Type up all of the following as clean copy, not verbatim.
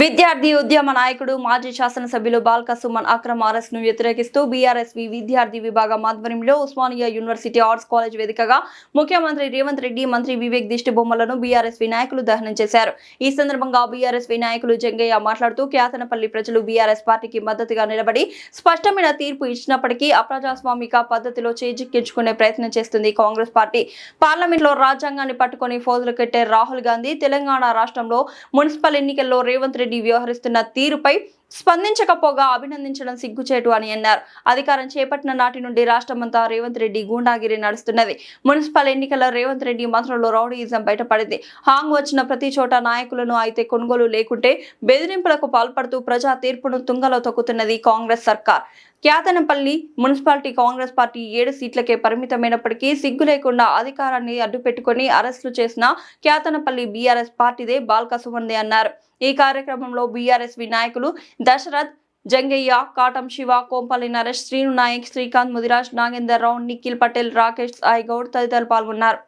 విద్యార్థి ఉద్యమ నాయకుడు మాజీ శాసనసభ్యులు బాల్క సుమన్ అక్రమ అరెస్ట్ను వ్యతిరేకిస్తూ బీఆర్ఎస్వి విద్యార్థి విభాగం ఆధ్వర్యంలో ఉస్మానియా యూనివర్సిటీ ఆర్ట్స్ కాలేజ్ వేదికగా ముఖ్యమంత్రి రేవంత్ రెడ్డి, మంత్రి వివేక్ దిష్టి బొమ్మలను బీఆర్ఎస్వి నాయకులు దహనం చేశారు. ఈ సందర్భంగా బీఆర్ఎస్వి నాయకులు జంగయ్య మాట్లాడుతూ కేతనపల్లి ప్రజలు బీఆర్ఎస్ పార్టీకి మద్దతుగా నిలబడి స్పష్టమైన తీర్పు ఇచ్చినప్పటికీ అప్రజాస్వామిక పద్ధతిలో చేజిక్కించుకునే ప్రయత్నం చేస్తుంది కాంగ్రెస్ పార్టీ. పార్లమెంట్లో రాజ్యాంగాన్ని పట్టుకొని ఫోజులు కట్టే రాహుల్ గాంధీ తెలంగాణ రాష్ట్రంలో మున్సిపల్ ఎన్నికల్లో రేవంత్ రెడ్డి వ్యవహరిస్తున్న తీరుపై స్పందించకపోగా అభినందించడం సిగ్గుచేటు అని అన్నారు. అధికారం చేపట్టిన నాటి నుండి రాష్ట్రమంతా రేవంత్ రెడ్డి గూండాగిరి నడుస్తున్నది. మున్సిపల్ ఎన్నికల్లో రేవంత్ రెడ్డి మంత్రుల్లో రౌడీయిజం బయటపడింది. హాంగ్ వచ్చిన ప్రతి చోట నాయకులను అయితే కొనుగోలు లేకుంటే బెదిరింపులకు పాల్పడుతూ ప్రజా తీర్పును తుంగలో తొక్కుతున్నది కాంగ్రెస్ సర్కార్. కేతనపల్లి మున్సిపాలిటీ కాంగ్రెస్ పార్టీ 7 సీట్లకే పరిమితమైనప్పటికీ సిగ్గు లేకుండా అధికారాన్ని అడ్డుపెట్టుకుని అరెస్టులు చేసిన కేతనపల్లి బీఆర్ఎస్ పార్టీదే, బాల్క సుమన్దే అన్నారు. ఈ కార్యక్రమంలో బీఆర్ఎస్వి నాయకులు దశరథ్, జంగయ్య, కాటం శివ, కోంపల్లి నరేష్, శ్రీను నాయక్, శ్రీకాంత్, ముదిరాజ్, నాగేందర్ రావు, నిఖిల్ పటేల్, రాకేష్ ఐగౌడ్ తదితరులు పాల్గొన్నారు.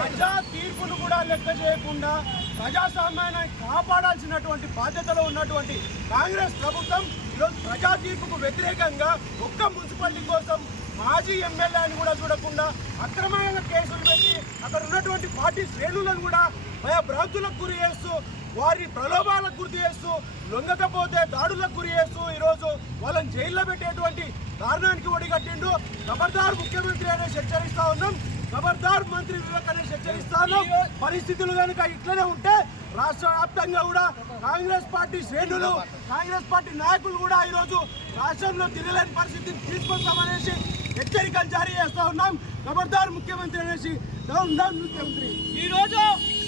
ప్రజా తీర్పును కూడా లెక్క చేయకుండా ప్రజాస్వామ్యాన్ని కాపాడాల్సినటువంటి బాధ్యతలో ఉన్నటువంటి కాంగ్రెస్ ప్రభుత్వం ఈరోజు ప్రజా తీర్పుకు వ్యతిరేకంగా ఒక్క మున్సిపాలిటీ కోసం మాజీ ఎమ్మెల్యేని కూడా చూడకుండా అక్రమంగా కేసులు పెట్టి అక్కడ ఉన్నటువంటి పార్టీ శ్రేణులను కూడా భయభ్రాంతులకు గురి చేస్తూ, వారి ప్రలోభాలకు గురి చేస్తూ, లొంగకపోతే దాడులకు గురి చేస్తూ ఈరోజు వాళ్ళని జైల్లో పెట్టేటువంటి కారణానికి ఒడిగట్టిండు. ఖబర్దార్ ముఖ్యమంత్రి అనేసి హెచ్చరిస్తా ఉన్నాం, ఖబర్దార్ మంత్రి వివేక్ అనేసి హెచ్చరిస్తా ఉన్నాం. పరిస్థితులు కనుక ఇట్లనే ఉంటే రాష్ట్ర వ్యాప్తంగా కూడా కాంగ్రెస్ పార్టీ శ్రేణులు, కాంగ్రెస్ పార్టీ నాయకులు కూడా ఈరోజు రాష్ట్రంలో తిరగలేని పరిస్థితిని తీసుకొస్తామనేసి హెచ్చరికలు జారీ చేస్తా ఉన్నాం. ఖబర్దార్ ముఖ్యమంత్రి అనేసి డౌన్ డౌన్ ముఖ్యమంత్రి. ఈరోజు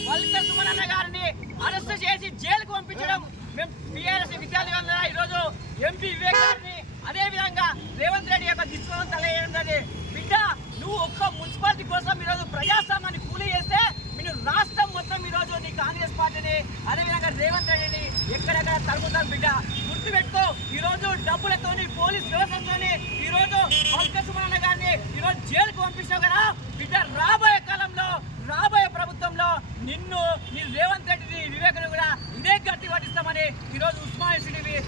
బాల్క సుమన్ గారిని అరెస్ట్ చేసి జైలుకు పంపించడం మేము టీఆర్ఎస్ విద్యార్థులందరూ ఈరోజు ఎంపీ వివేక్ గారిని, అదేవిధంగా రేవంత్ రెడ్డి యొక్క దిశలో తెలియజేయడం. బిడ్డ, నువ్వు ఒక్క మున్సిపాలిటీ కోసం ఈరోజు ప్రజాస్వామ్యాన్ని కూలీ చేస్తే మీరు రాష్ట్రం మొత్తం ఈరోజు నీ కాంగ్రెస్ పార్టీని, అదేవిధంగా రేవంత్ రెడ్డిని ఎక్కడెక్కడ తరుగుతారు. బిడ్డ, గుర్తుపెట్టుకో, ఈరోజు డబ్బులతోని, పోలీస్ వ్యవస్థతోని ఈరోజు బాల్క సుమన్ గారిని ఈరోజు జైలుకు పంపిస్తావు కదా బిడ్డ. రాబోయే కాలంలో, రాబోయే ప్రభుత్వంలో నిన్ను, నీ రేవంత్ రెడ్డిని, వివేక్ను కూడా ఇదే గట్టి పట్టిస్తామని ఈరోజు ఉస్మానియా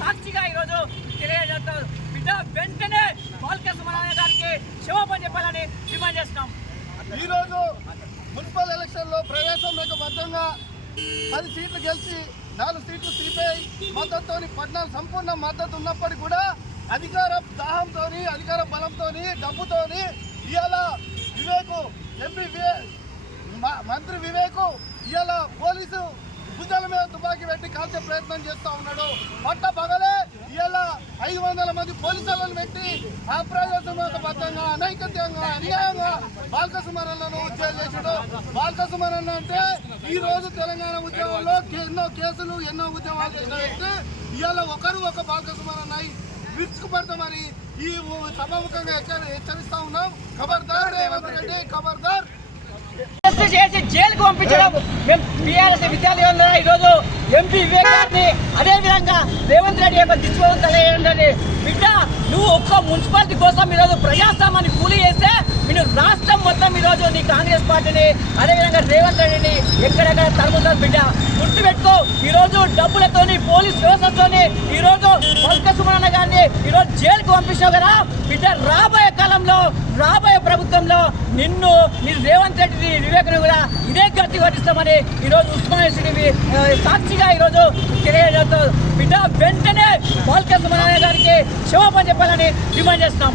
సాక్షిగా ఈరోజు తెలియజేస్తారు. బిడ్డ, వెంటనే బాల్క సుమన్ గారికి క్షమాపణ చెప్పాలని డిమాండ్ చేస్తున్నాం. ఈరోజు మున్సిపల్ ఎలక్షన్లో ప్రవేశంలో బద్దంగా 10 సీట్లు గెలిచి 4 సీట్లు సిపిఐ మద్దతుతో 14 సంపూర్ణ మద్దతు ఉన్నప్పటికీ కూడా అధికార దాహంతో, అధికార బలంతో, డబ్బుతో ఇవాళ వివేకు, ఎంపీ మంత్రి వివేకు ఇవాళ పోలీసు భుజాల మీద తుపాకీ పెట్టి కాల్చే ప్రయత్నం చేస్తూ ఉన్నాడు. పట్ట పగలే ఇలా 500 మంది పోలీసులను పెట్టి అప్రజాస్వామ్యబద్ధంగా అనైకత్యంగా అన్యాయంగా బాల్క సుమరన్నను ఉద్యోగం చేశాడు. బాల్క సుమరన్న అంటే ఈ రోజు తెలంగాణ ఉద్యమంలో ఎన్నో కేసులు ఎన్నో ఉద్యమాలు చేసిన వ్యక్తి. ఇవాళ ఒక బాల్క సుమరన్న విరుచుకుపడతామని ఈ సభాముఖంగా హెచ్చరిస్తా ఉన్నాం. ఖబర్దార్ రేవంత్ రెడ్డి, ఖబర్దార్. అరెస్ట్ చేసి జైలుకు పంపించడం మేము టీఆర్ఎస్ విద్యార్థులు ఈరోజు ఎంపీ వివేక్ గారిని అదేవిధంగా రేవంత్ రెడ్డి యొక్క దిశోధం తెలియజేయండి. బిడ్డ నువ్వు ఒక్క మున్సిపాలిటీ కోసం ఈరోజు ప్రజాస్వామ్యాన్ని కూలి చేస్తే మీరు రాష్ట్రం మొత్తం ఈరోజు నీ కాంగ్రెస్ పార్టీని అదేవిధంగా రేవంత్ రెడ్డిని ఎక్కడెక్కడ తరుగుతారు. బిడ్డ గుర్తుపెట్టుకో, ఈరోజు డబ్బులతోని పోలీస్ వ్యవస్థతోని ఈరోజు బాల్క సుమరన్న గారిని ఈరోజు జైలుకు పంపించావు కదా బిడ్డ. రాబోయే కాలంలో రాబోయే ప్రభుత్వంలో నిన్ను నీ రేవంత్ రెడ్డి వివేక్ను కూడా ఇదే గతి పట్టిస్తామని ఈరోజు ఉస్మానియా యూనివర్సిటీ సాక్షిగా ఈరోజు తెలియజేస్తూ బిడ్డ వెంటనే బాల్క సుమరన్న గారికి క్షమాపణ చెప్పాలని డిమాండ్ చేస్తున్నాం.